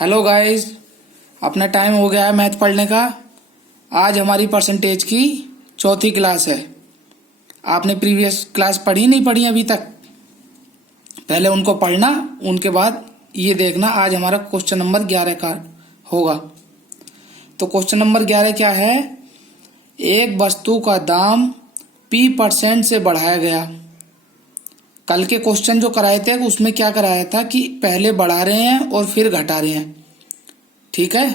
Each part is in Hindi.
हेलो गाइस, अपना टाइम हो गया है मैथ पढ़ने का। आज हमारी परसेंटेज की चौथी क्लास है। आपने प्रीवियस क्लास पढ़ी नहीं पढ़ी अभी तक? पहले उनको पढ़ना, उनके बाद ये देखना। आज हमारा क्वेश्चन नंबर 11 का होगा। तो क्वेश्चन नंबर 11 क्या है? एक वस्तु का दाम P% से बढ़ाया गया। कल के क्वेश्चन जो कराए थे उसमें क्या कराया था कि पहले बढ़ा रहे हैं और फिर घटा रहे हैं। ठीक है,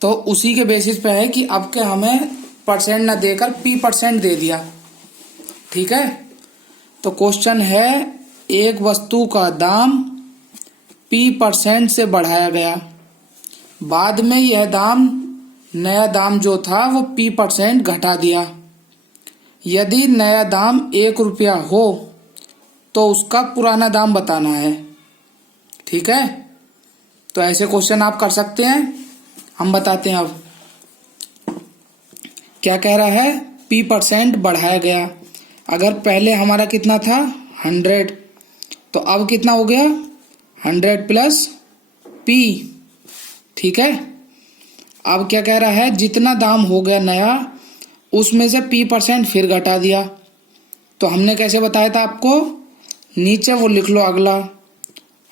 तो उसी के बेसिस पे है कि अब के हमें परसेंट ना देकर P% दे दिया। ठीक है, तो क्वेश्चन है एक वस्तु का दाम P% से बढ़ाया गया, बाद में यह दाम नया दाम जो था वो P% घटा दिया। यदि नया दाम 1 रुपया हो तो उसका पुराना दाम बताना है। ठीक है, तो ऐसे क्वेश्चन आप कर सकते हैं। हम बताते हैं अब क्या कह रहा है। P% बढ़ाया गया। अगर पहले हमारा कितना था 100, तो अब कितना हो गया 100 प्लस P। ठीक है, अब क्या कह रहा है, जितना दाम हो गया नया उसमें से P% फिर घटा दिया। तो हमने कैसे बताया था आपको, नीचे वो लिख लो अगला।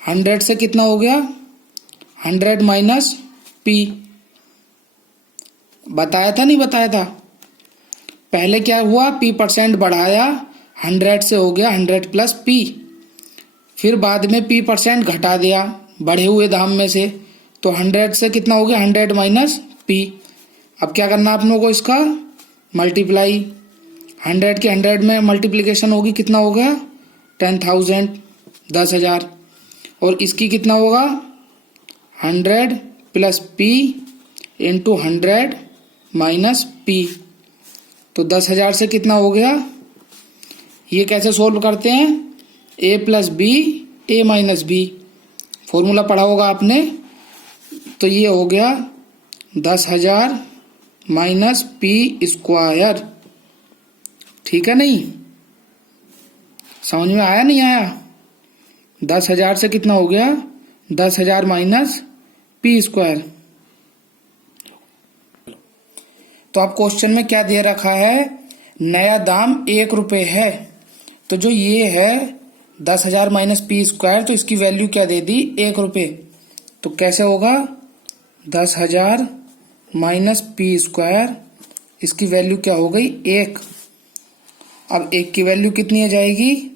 100 से कितना हो गया 100 माइनस P। बताया था नहीं बताया था? पहले क्या हुआ, P% बढ़ाया, 100 से हो गया 100 प्लस P। फिर बाद में P% घटा दिया बढ़े हुए दाम में से, तो 100 से कितना हो गया 100 माइनस P। अब क्या करना आप लोगों को, इसका मल्टीप्लाई। 100 के 100 में मल्टीप्लिकेशन होगी, कितना होगा 10,000, 10,000। और इसकी कितना होगा 100 plus P into 100 minus P। तो 10,000 से कितना हो गया, ये कैसे सोल्व करते हैं, A plus B A minus B, formula पढ़ा होगा आपने। तो ये हो गया 10,000 माइनस P²। ठीक है, नहीं समझ में आया नहीं आया? 10,000 से कितना हो गया 10,000 माइनस P²। तो अब क्वेश्चन में क्या दे रखा है, नया दाम 1 रुपये है। तो जो ये है 10,000 माइनस P², तो इसकी वैल्यू क्या दे दी 1 रुपये। तो कैसे होगा 10,000 माइनस P², इसकी वैल्यू क्या हो गई 1। अब 1 की वैल्यू कितनी आ जाएगी,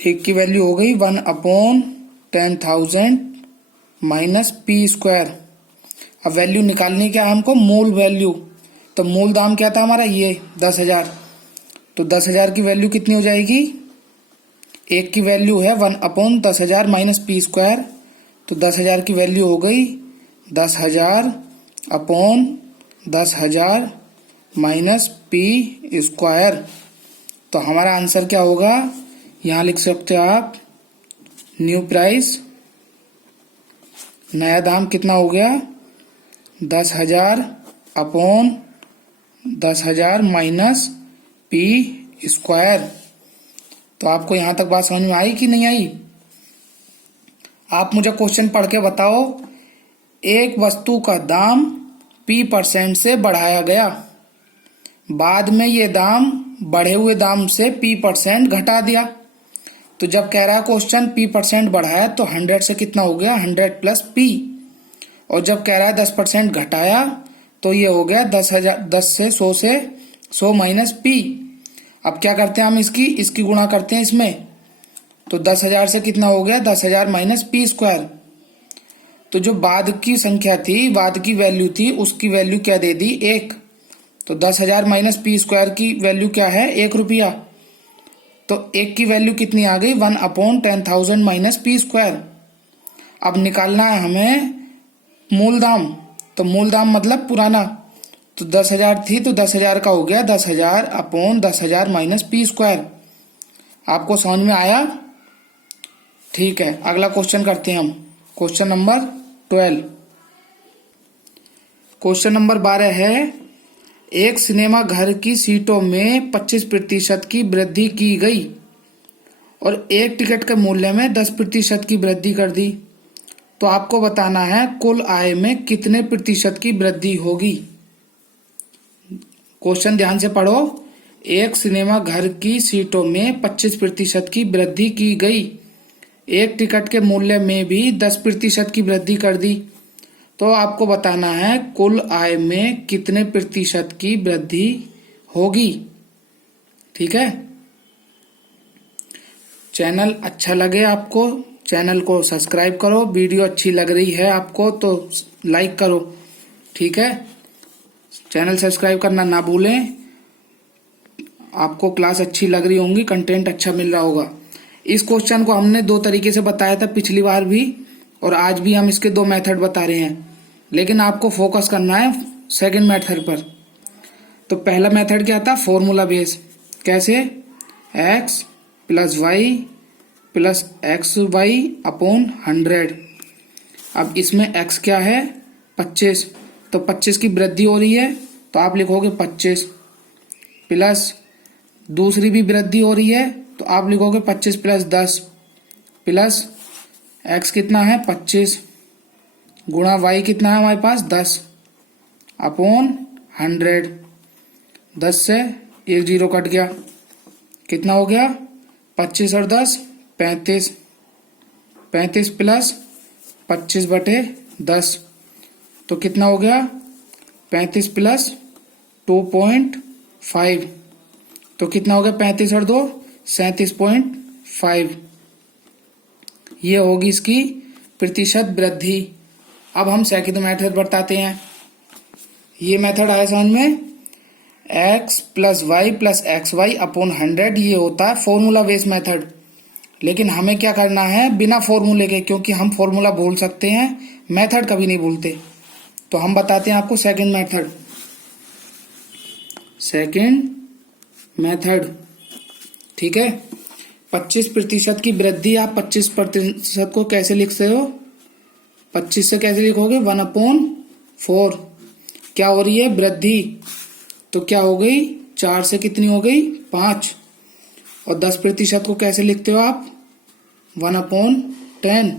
1 की वैल्यू हो गई 1/10,000 माइनस P²। अब वैल्यू निकालनी क्या है हमको, मूल वैल्यू। तो मूल दाम क्या था हमारा, ये 10,000। तो 10,000 की वैल्यू कितनी हो जाएगी, 1 की वैल्यू है 1/10,000 माइनस P²। तो 10,000 की वैल्यू हो गई 10,000/10,000 माइनस P²। तो हमारा आंसर क्या होगा, यहाँ लिख सकते हो आप, न्यू प्राइस, नया दाम कितना हो गया 10,000/10,000 माइनस P²। तो आपको यहाँ तक बात समझ में आई कि नहीं आई? आप मुझे क्वेश्चन पढ़ के बताओ, एक वस्तु का दाम P% से बढ़ाया गया, बाद में ये दाम बढ़े हुए दाम से P% घटा दिया। तो जब कह रहा है क्वेश्चन P% बढ़ाया तो 100 से कितना हो गया 100 प्लस P। और जब कह रहा है 10% घटाया तो ये हो गया 10,000, 10 से 100 माइनस P। अब क्या करते हैं हम, इसकी गुणा करते हैं इसमें। तो 10,000 से कितना हो गया 10,000 माइनस P²। तो जो बाद की संख्या थी, बाद की वैल्यू थी, उसकी वैल्यू क्या दे दी 1। तो 10,000 माइनस P² की वैल्यू क्या है 1 रुपया। तो 1 की वैल्यू कितनी आ गई 1/10,000 माइनस P²। अब निकालना है हमें मूल दाम। तो मूल दाम मतलब पुराना। तो 10,000 थी तो 10,000 का हो गया 10,000/10,000 माइनस P²। आपको समझ में आया? ठीक है, अगला क्वेश्चन करते हैं हम। Question number 12। क्वेश्चन नंबर 12 है, एक सिनेमा घर की सीटों में 25% की वृद्धि की गई और एक टिकट के मूल्य में 10% की वृद्धि कर दी। तो आपको बताना है कुल आय में कितने प्रतिशत की वृद्धि होगी। क्वेश्चन ध्यान से पढ़ो। एक सिनेमा घर की सीटों में 25% की वृद्धि की गई। एक टिकट के मूल्य में भी 10% की वृद्धि कर दी। तो आपको बताना है कुल आय में कितने प्रतिशत की वृद्धि होगी। ठीक है। चैनल अच्छा लगे आपको, चैनल को सब्सक्राइब करो। वीडियो अच्छी लग रही है आपको तो लाइक करो। ठीक है। चैनल सब्सक्राइब करना ना भूलें। आपको क्लास अच्छी लग रही होंगी, कंटेंट अच्छा मिल रहा होगा। इस क्वेश्चन को हमने दो तरीके से बताया था पिछली बार भी, और आज भी हम इसके दो मेथड बता रहे हैं, लेकिन आपको फोकस करना है सेकंड मेथड पर। तो पहला मेथड क्या था, फॉर्मूला बेस। कैसे, x plus y plus x y upon 100। अब इसमें x क्या है, 25, तो 25 की वृद्धि हो रही है तो आप लिखोगे 25, प्लस दूसरी भी वृद्धि हो रही है तो आप लिखोगे 25 प्लस 10, प्लस x कितना है 25 गुणा y कितना है हमारे पास 10 अपॉन 100। 10 से एक जीरो कट गया, कितना हो गया 25 और 10 35, 35 प्लस 25/10 तो कितना हो गया 35 प्लस 2.5 तो कितना हो गया 35 और 2 37.5। ये होगी इसकी प्रतिशत वृद्धि। अब हम सेकंड मेथड बताते हैं। ये मेथड आया समझ में, x plus y plus x y upon 100। ये होता है फॉर्मूला बेस मेथड, लेकिन हमें क्या करना है बिना फॉर्मूले के, क्योंकि हम फॉर्मूला भूल सकते हैं, मेथड कभी नहीं भूलते। तो हम बताते हैं आपको सेकंड मेथड। सेकंड मेथड, ठीक है। 25% की वृद्धि, आप 25% को कैसे लिखते हो, 25 से कैसे लिखोगे 1/4। क्या हो रही है वृद्धि, तो क्या हो गई 4 से कितनी हो गई 5। और 10% को कैसे लिखते हो आप 1/10।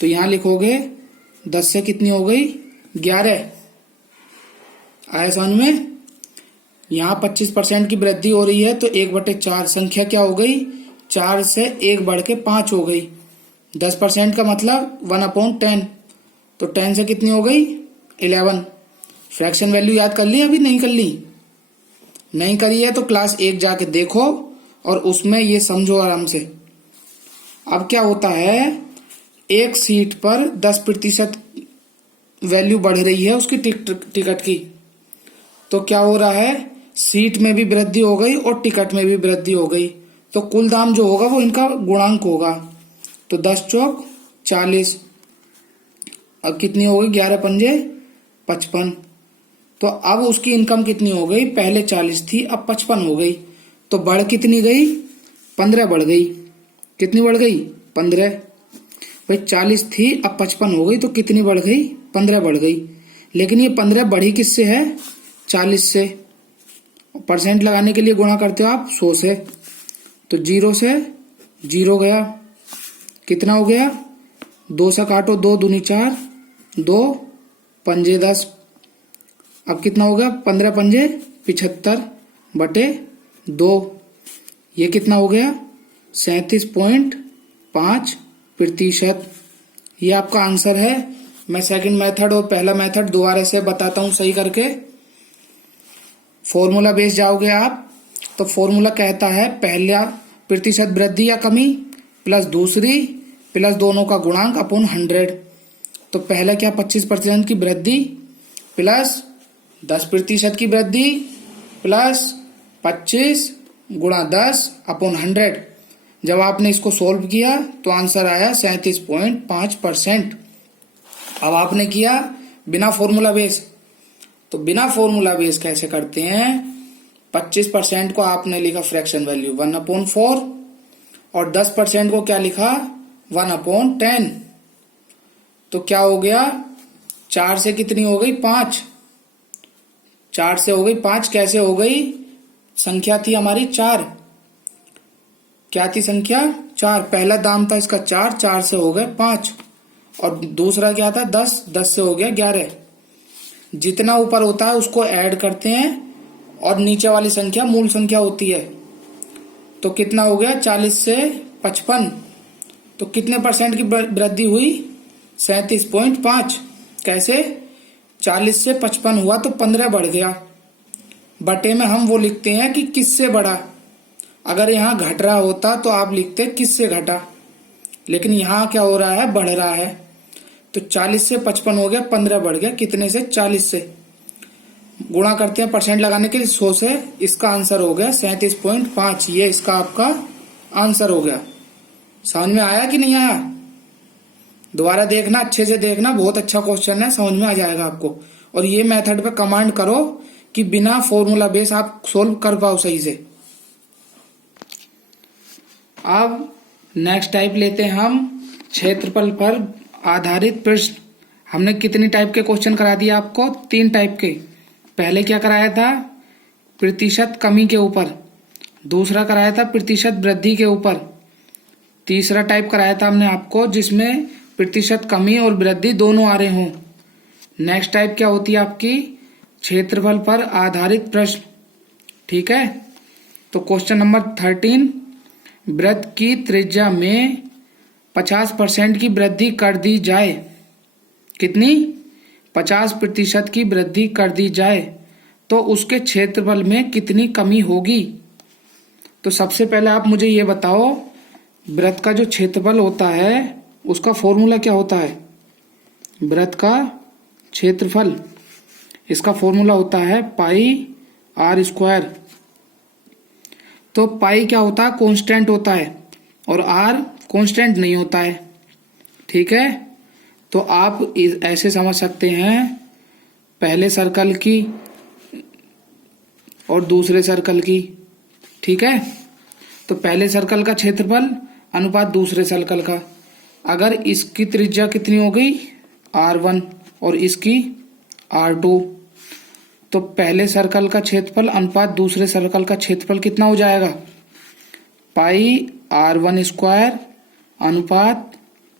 तो यहां लिखोगे 10 से कितनी हो गई 11। आया समझ में। यहाँ 25% की वृद्धि हो रही है तो 1/4 संख्या क्या हो गई 4 से 1 बढ़ के 5 हो गई। 10% का मतलब 1/10, तो 10 से कितनी हो गई 11। फ्रैक्शन वैल्यू याद कर ली, अभी नहीं कर ली, नहीं करी है तो क्लास 1 जाके देखो और उसमें ये समझो आराम से। अब क्या होता है, एक सीट पर 10% वैल्यू बढ़ रही है उसकी टिकट की, तो क्या हो रहा है सीट में भी वृद्धि हो गई और टिकट में भी वृद्धि हो गई, तो कुल दाम जो होगा वो इनका गुणांक होगा। तो 10 चौक 40, अब कितनी हो गई 11 पंजे 55। तो अब उसकी इनकम कितनी हो गई, पहले 40 थी अब 55 हो गई, तो बढ़ कितनी गई 15 बढ़ गई। कितनी बढ़ गई 15। भाई 40 थी अब 55 हो गई तो कितनी बढ़ गई 15 बढ़ गई। लेकिन ये 15 बढ़ी किससे है 40 से। परसेंट लगाने के लिए गुणा करते हो आप 100 से, तो 0 से 0 गया, कितना हो गया 2 से काटो 2 दूनी 4, 2 पंजे 10, अब कितना हो गया 15 पंजे 75/2। ये कितना हो गया 37.5%। ये आपका आंसर है। मैं सेकंड मेथड और पहला मेथड दोबारा से बताता हूं सही करके। फॉर्मूला बेस जाओगे आप तो फॉर्मूला कहता है पहला प्रतिशत वृद्धि या कमी प्लस दूसरी प्लस दोनों का गुणांक अपॉन 100। तो पहला क्या 25% की वृद्धि प्लस 10% की वृद्धि प्लस 25 गुणा 10 अपॉन 100। जब आपने इसको सोल्व किया तो आंसर आया 37.5%। अब आपने किया बिना फॉर्मूला बेस, तो बिना फॉर्मूला बेस कैसे करते हैं, 25% को आपने लिखा फ्रैक्शन वैल्यू 1/4 और 10% को क्या लिखा 1/10। तो क्या हो गया 4 से कितनी हो गई 5, 4 से हो गई 5। कैसे हो गई, संख्या थी हमारी 4, क्या थी संख्या 4, पहला दाम था इसका 4, 4 से हो गए 5 और दूसरा क्या था 10, 10 से हो गया 11। जितना ऊपर होता है उसको ऐड करते हैं और नीचे वाली संख्या मूल संख्या होती है। तो कितना हो गया 40 से 55। तो कितने परसेंट की वृद्धि हुई 37.5। कैसे 40 से 55 हुआ तो 15 बढ़ गया। बटे में हम वो लिखते हैं कि किससे बढ़ा। अगर यहाँ घट रहा होता तो आप लिखते किससे घटा, लेकिन यहाँ क्या हो रहा है बढ़ रहा है। तो 40 से 55 हो गया, 15 बढ़ गया, कितने से 40 से। गुणा करते हैं परसेंट लगाने के लिए 100 से। इसका आंसर हो गया 37.5। ये इसका आपका आंसर हो गया। समझ में आया कि नहीं आया? दोबारा देखना, अच्छे से देखना, बहुत अच्छा क्वेश्चन है, समझ में आ जाएगा आपको। और ये मेथड पे कमांड करो कि बिना फॉर्मूला बेस आप सोल्व कर पाओ सही से। अब नेक्स्ट टाइप लेते हैं हम क्षेत्रफल पर आधारित प्रश्न। हमने कितनी टाइप के क्वेश्चन करा दिया आपको? 3 टाइप के। पहले क्या कराया था? प्रतिशत कमी के ऊपर। दूसरा कराया था प्रतिशत वृद्धि के ऊपर। तीसरा टाइप कराया था हमने आपको जिसमें प्रतिशत कमी और वृद्धि दोनों आ रहे हों। नेक्स्ट टाइप क्या होती है आपकी? क्षेत्रफल पर आधारित प्रश्न। ठीक है, तो क्वेश्चन नंबर 13, वृत्त की त्रिज्या में 50% की वृद्धि कर दी जाए। कितनी? 50% की वृद्धि कर दी जाए तो उसके क्षेत्रफल में कितनी कमी होगी? तो सबसे पहले आप मुझे ये बताओ, वृत्त का जो क्षेत्रफल होता है उसका फॉर्मूला क्या होता है? वृत्त का क्षेत्रफल, इसका फॉर्मूला होता है पाई आर स्क्वायर। तो पाई क्या होता है? कांस्टेंट होता है, और आर कांस्टेंट नहीं होता है। ठीक है, तो आप ऐसे समझ सकते हैं, पहले सर्कल की और दूसरे सर्कल की। ठीक है, तो पहले सर्कल का क्षेत्रफल अनुपात दूसरे सर्कल का। अगर इसकी त्रिज्या कितनी हो गई r1 और इसकी r2, तो पहले सर्कल का क्षेत्रफल अनुपात दूसरे सर्कल का क्षेत्रफल कितना हो जाएगा? पाई r1 स्क्वायर अनुपात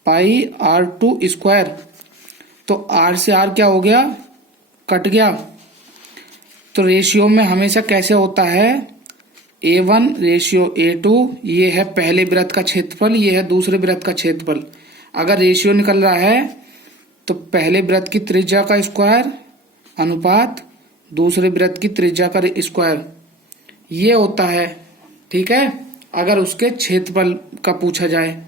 पाई r2 स्क्वायर। तो r से r क्या हो गया? कट गया। तो रेशियो में हमेशा कैसे होता है? A1 ratio A2। ये है पहले वृत्त का क्षेत्रफल, ये है दूसरे वृत्त का क्षेत्रफल। अगर रेशियो निकल रहा है तो पहले वृत्त की त्रिज्या का स्क्वायर अनुपात दूसरे वृत्त की त्रिज्या का स्क्वायर, ये होता है। ठीक है, अगर उसके क्षेत्रफल का पूछा जाए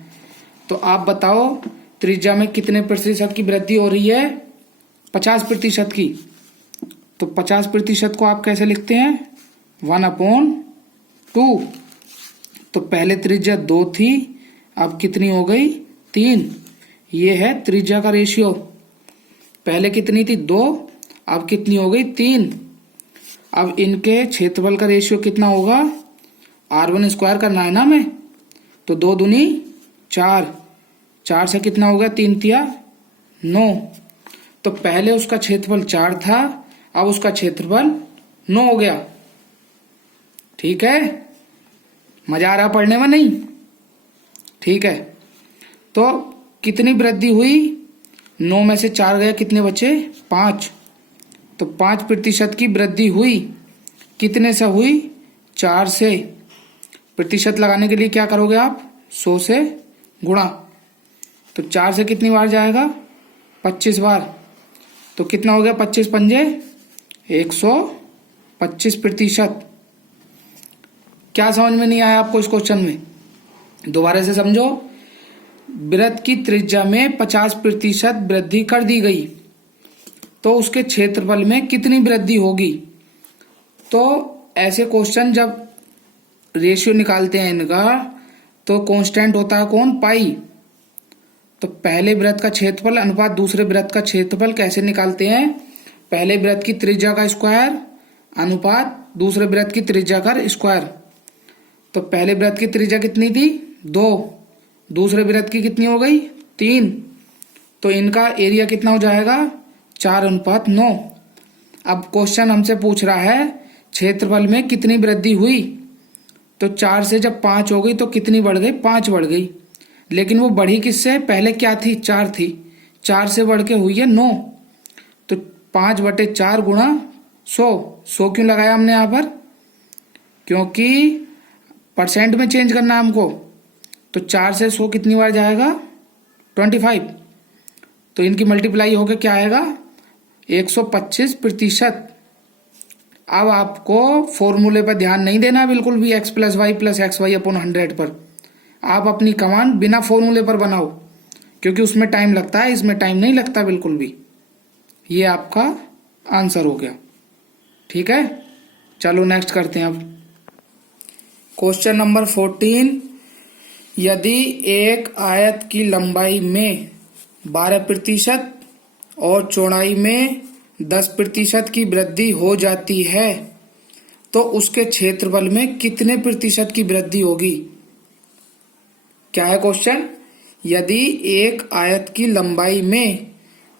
तो आप बताओ त्रिज्या में कितने प्रतिशत की वृद्धि हो रही है? 50% की। तो 50% को आप कैसे लिखते हैं? 1/2। तो पहले त्रिज्या 2 थी, अब कितनी हो गई? 3। ये है त्रिज्या का रेशियो। पहले कितनी थी? 2, अब कितनी हो गई? 3। अब इनके क्षेत्रफल का रेशियो कितना होगा? r1 स्क्वायर करना है ना हमें, तो 2 दूनी 4, 4 से कितना हो गया? 3 तिया 9। तो पहले उसका क्षेत्रफल 4 था, अब उसका क्षेत्रफल 9 हो गया। ठीक है, मजा आ रहा पढ़ने में? नहीं? ठीक है, तो कितनी वृद्धि हुई? 9 में से 4 गया, कितने बचे? 5। तो 5% की वृद्धि हुई। कितने से हुई? 4 से। प्रतिशत लगाने के लिए क्या करोगे आप? 100 से गुणा। तो 4 से कितनी बार जाएगा? 25 बार। तो कितना हो गया? 25 पंजे 125%। क्या समझ में नहीं आया आपको इस क्वेश्चन में? दोबारा से समझो। वृत्त की त्रिज्या में 50% वृद्धि कर दी गई तो उसके क्षेत्रफल में कितनी वृद्धि होगी? तो ऐसे क्वेश्चन जब रेशियो निकालते हैं इनका तो कांस्टेंट होता है कौन? पाई। तो पहले वृत्त का क्षेत्रफल अनुपात दूसरे वृत्त का क्षेत्रफल कैसे निकालते हैं? पहले वृत्त की त्रिज्या का स्क्वायर अनुपात दूसरे वृत्त की त्रिज्या का स्क्वायर। तो पहले वृत्त की त्रिज्या कितनी थी? 2। दूसरे वृत्त की कितनी हो गई? 3। तो इनका एरिया कितना हो जाएगा? 4/9। अब क्वेश्चन हमसे पूछ रहा है क्षेत्रफल में कितनी वृद्धि हुई? तो 4 से जब 5 हो गई तो कितनी बढ़ गई? 5 बढ़ गई। लेकिन वो बढ़ी किससे? पहले क्या थी? 4 थी। 4 से बढ़ के हुई है 9, तो 5/4 गुणा 100। 100 क्यों लगाया हमने यहाँ पर? क्योंकि परसेंट में चेंज करना है हमको। तो 4 से 100 कितनी बार जाएगा? 25। तो इनकी मल्टीप्लाई होकर क्या आएगा? 125%। अब आपको फॉर्मूले पर ध्यान नहीं देना बिल्कुल भी, x + y + xy/100 पर। आप अपनी कमांड बिना फॉर्मूले पर बनाओ, क्योंकि उसमें टाइम लगता है, इसमें टाइम नहीं लगता बिल्कुल भी। ये आपका आंसर हो गया। ठीक है, चलो नेक्स्ट करते हैं अब। क्वेश्चन नंबर 14, यदि एक आयत की लंबाई में 12% और चौड़ाई में 10% की वृद्धि हो जाती है तो उसके क्षेत्रफल में कितने प्रतिशत की वृद्धि होगी? क्या है क्वेश्चन? यदि एक आयत की लंबाई में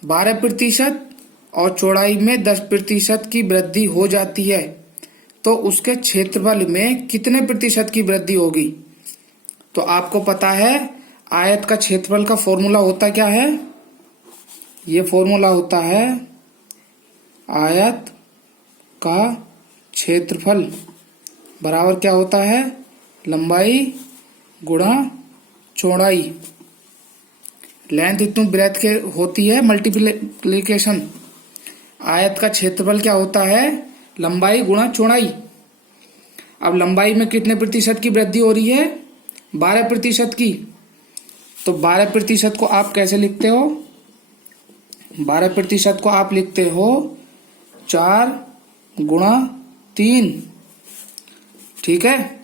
12% और चौड़ाई में 10% की वृद्धि हो जाती है तो उसके क्षेत्रफल में कितने प्रतिशत की वृद्धि होगी? तो आपको पता है आयत का क्षेत्रफल का फॉर्मूला होता क्या है? ये फॉर्मूला होता है आयत का क्षेत्रफल बराबर क्या होता है? लंबाई गुणा चौड़ाई। लेंथ इतनी ब्रेथ के होती है मल्टीप्लिकेशन। आयत का क्षेत्रफल क्या होता है? लंबाई गुणा चौड़ाई। अब लंबाई में कितने प्रतिशत की वृद्धि हो रही है? 12% की। तो 12% को आप कैसे लिखते हो? 12% को आप लिखते हो 4 गुणा 3। ठीक है।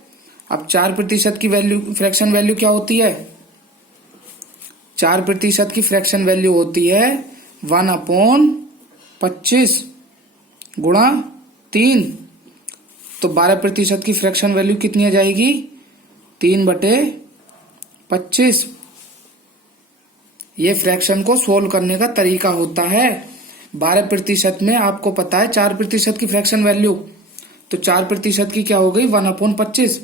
अब 4% की वैल्यू, फ्रैक्शन वैल्यू क्या होती है? 4% की फ्रैक्शन वैल्यू होती है 1/25 गुणा 3। तो 12% की फ्रैक्शन वैल्यू कितनी आ जाएगी? 3/25। ये फ्रैक्शन को सोल्व करने का तरीका होता है। 12% में आपको पता है 4% की फ्रैक्शन वैल्यू, तो 4% की क्या हो गई? 1/25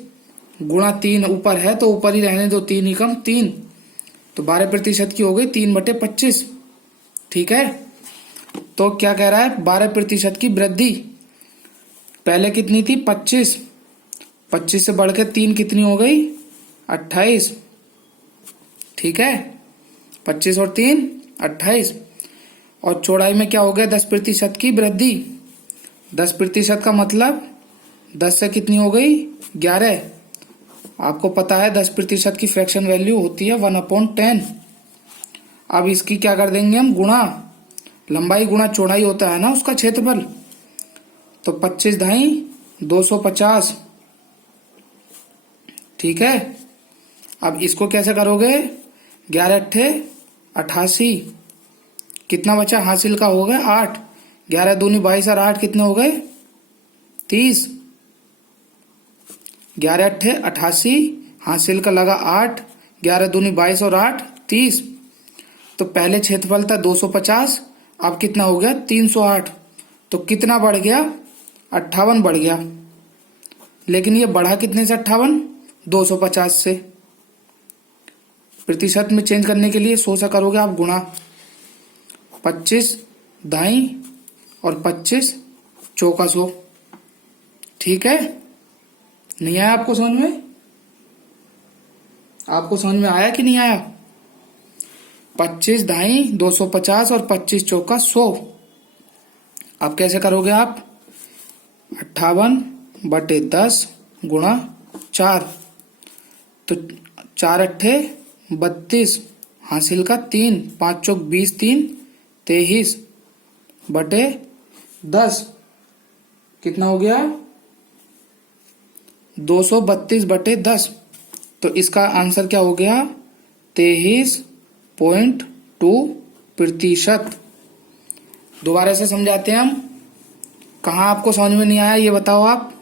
गुणा 3 ऊपर है तो ऊपर ही रहने दो, 3 ही कम 3, तो 12% की हो गई 3/25। ठीक है। तो क्या कह रहा है? 12% की वृद्धि। पहले कितनी थी? 25। 25 से बढ़ के 3 कितनी हो गई? 28। ठीक है, 25 और 3 28। और चौड़ाई में क्या हो गया? 10% की वृद्धि। 10% का मतलब 10 से कितनी हो गई? 11। आपको पता है 10% की फ्रैक्शन वैल्यू होती है 1/10। अब इसकी क्या कर देंगे हम? गुणा। लंबाई गुणा चौड़ाई होता है ना उसका क्षेत्रफल। तो 25 × 250। ठीक है। अब इसको कैसे करोगे? 11 × 88। कितना बचा? हासिल का हो गया 8। 11 दूनी 22 और 8 कितने हो गए? 30। 11 × 88, हासिल का लगा 8। 11 दूनी 22 और 8 30। तो पहले क्षेत्रफल था 250, अब कितना हो गया? 308। तो कितना बढ़ गया? 58 बढ़ गया। लेकिन ये बढ़ा कितने से? 58 250 से। प्रतिशत में चेंज करने के लिए 100 से करोगे आप गुणा। 25 दाई और 25 चौका 100। ठीक है। नहीं आया आपको समझ में? आपको समझ में आया कि नहीं आया? 25 दाई 250 और 25 चौका 100। अब कैसे करोगे आप? 58/10 गुणा 4। तो 4 अट्ठे 32, हासिल का 3, 5 चौक 20, 3 23/10 कितना हो गया? 232/10। तो इसका आंसर क्या हो गया? 23.2%। दोबारा से समझाते हैं हम। कहाँ आपको समझ में नहीं आया ये बताओ आप।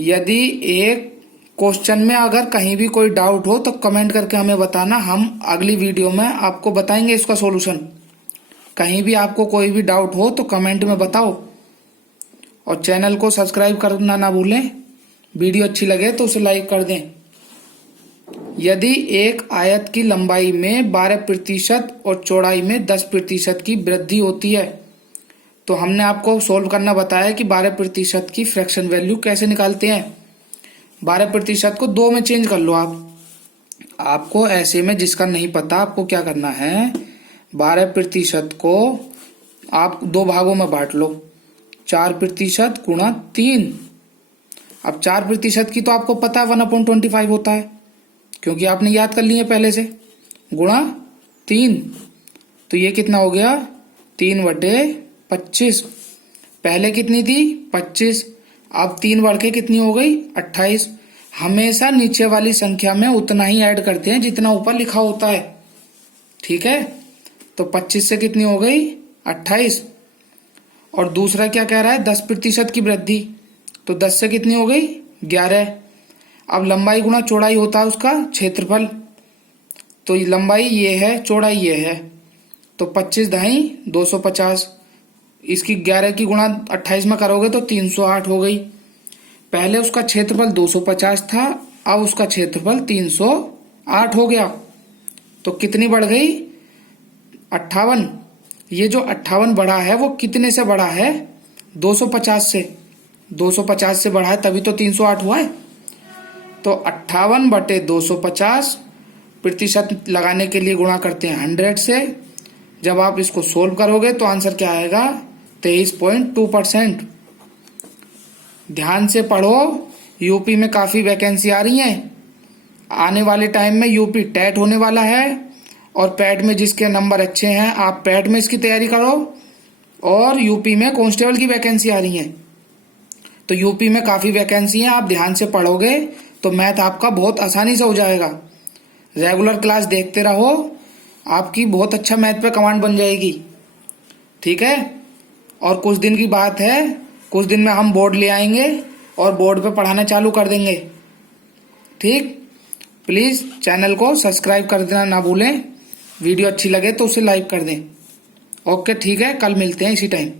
यदि एक क्वेश्चन में अगर कहीं भी कोई डाउट हो तो कमेंट करके हमें बताना, हम अगली वीडियो में आपको बताएंगे इसका सॉल्यूशन। कहीं भी आपको कोई भी डाउट हो तो कमेंट में बताओ, और चैनल को सब्सक्राइब करना ना भूलें। वीडियो अच्छी लगे तो उसे लाइक कर दें। यदि एक आयत की लंबाई में 12% और चौड़ाई में 10% की वृद्धि होती है, तो हमने आपको सोल्व करना बताया कि 12% की फ्रैक्शन वैल्यू कैसे निकालते हैं। 12% को 2 में चेंज कर लो आपको ऐसे में, जिसका नहीं पता आपको क्या करना है, 12% को आप 2 भागों में बांट लो, 4% गुणा 3। अब 4% की तो आपको पता है 1/25 होता है, क्योंकि आपने याद कर लिए पहले से, गुणा 3। तो ये कितना हो गया, 3/25। पहले कितनी थी, 25। अब 3 बढ़ के कितनी हो गई, 28। हमेशा नीचे वाली संख्या में उतना ही ऐड करते हैं जितना ऊपर लिखा होता है, ठीक है। तो 25 से कितनी हो गई, 28। और दूसरा क्या कह रहा है, 10% की वृद्धि, तो 10 से कितनी हो गई, 11। अब लंबाई गुणा चौड़ाई होता है उसका क्षेत्रफल, तो लंबाई ये है, चौड़ाई ये है, तो 25 ढाई 250। इसकी 11 की गुणा 28 में करोगे तो 308 हो गई। पहले उसका क्षेत्रफल 250 था, अब उसका क्षेत्रफल 308 हो गया। तो कितनी बढ़ गई, 58। ये जो 58 बढ़ा है वो कितने से बढ़ा है, 250 से। 250 से बढ़ा है तभी तो 308 हुआ है। तो 58/250 प्रतिशत लगाने के लिए गुणा करते हैं 100 से। जब आप इसको सोल्व करोगे तो आंसर क्या आएगा, 23.2%। ध्यान से पढ़ो, यूपी में काफी वैकेंसी आ रही हैं। आने वाले टाइम में यूपी टेट होने वाला है, और पैट में जिसके नंबर अच्छे हैं आप पैट में इसकी तैयारी करो, और यूपी में कांस्टेबल की वैकेंसी आ रही है। तो यूपी में काफी वैकेंसी है, आप ध्यान से पढ़ोगे तो मैथ आपका बहुत आसानी से हो जाएगा। रेगुलर क्लास देखते रहो, आपकी बहुत अच्छा मैथ पे कमांड बन जाएगी, ठीक है। और कुछ दिन की बात है, कुछ दिन में हम बोर्ड ले आएंगे और बोर्ड पे पढ़ाना चालू कर देंगे, ठीक। प्लीज चैनल को सब्सक्राइब कर देना ना भूलें, वीडियो अच्छी लगे तो उसे लाइक कर दें। ओके, ठीक है, कल मिलते हैं इसी टाइम।